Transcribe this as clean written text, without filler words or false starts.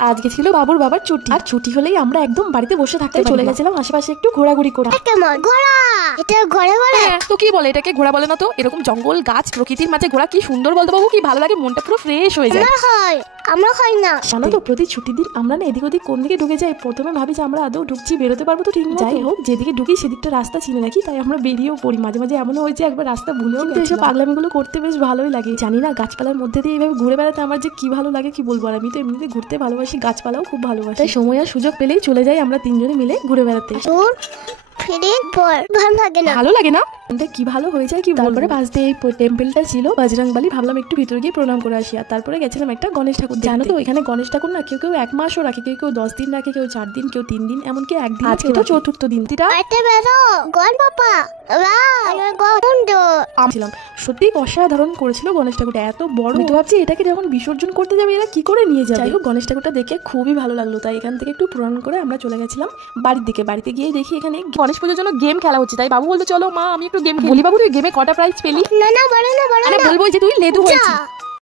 আজকে ছিল বাবুর বাবার ছুটি, আর ছুটি হলেই আমরা একদম বাড়িতে বসে থাকতে চলে গেছিলাম আশেপাশে একটু ঘোরাঘুরি করে। তো কি বলে এটাকে ঘোরা বলে না তো? এরকম জঙ্গল গাছ প্রকৃতির মাঝে ঘোরা কি সুন্দর বলতো বাবু, কি ভালো লাগে, মনটা পুরো ফ্রেশ হয়ে যায়। আমরা খাই না জানো তো প্রতি ছুটির দিন আমরা না এদিক ওদিক কোন দিকে ঢুকে যাই, প্রথমে ভাবি যে আমরা আদৌ ঢুকছি, বেরোতে পারবো তো ঠিক। যাই হোক, যেদিকে ঢুকি সেদিকটা রাস্তা চিনে রাখি, তাই আমরা বেরিয়েও পড়ি। মাঝে মাঝে এমনও হয়েছে একবার রাস্তা ভুলেও গেছি। এসব পাগলামিগুলো করতে বেশ ভালোই লাগে। জানি না গাছপালার মধ্যে দিয়ে এইভাবে ঘুরে বেড়াতে আমার যে কি ভালো লাগে কি বলবো। আর আমি তো এমনিতে ঘুরতে ভালোবাসি, গাছপালাও খুব ভালোবাসি, তাই সময় আর সুযোগ পেলেই চলে যাই আমরা তিনজনে মিলে ঘুরে বেড়াতে। ভালো লাগে না? কি ভালো হয়ে যায় কি। তারপরে পাশ দিয়ে এই টেম্পলটা ছিল বজরংবলী, ভাবলাম একটু ভিতরে গিয়ে প্রণাম করে আসি। আর তারপরে গেছিলাম একটা গণেশ ঠাকুর। জানো তো এখানে গণেশ ঠাকুর না কেউ 1 মাসও রাখে, কেউ 10 দিন রাখে, কেউ 4 দিন, কেউ 3 দিন, এমনকি একদিন। আজকে তো চতুর্থ দিন। সত্যি অসাধারণ করেছিল গণেশ ঠাকুরটা, এত বড়। তো ভাবছি এটাকে যখন বিসর্জন করতে যাবে এরা কি করে নিয়ে যাবে। যাই হোক, গণেশ ঠাকুরটা দেখে খুবই ভালো লাগলো, তাই এখান থেকে একটু প্রণাম করে আমরা চলে গেছিলাম বাড়ির দিকে। বাড়িতে গিয়ে দেখি এখানে গণেশ পুজোর জন্য গেম খেলা হচ্ছে, তাই বাবু বলতো চলো মা আমি একটু গেম খেলি। বাবু তুই গেমে কটা প্রাইজ পেলি? না বলবো যে তুই লেদু হয়েছিস।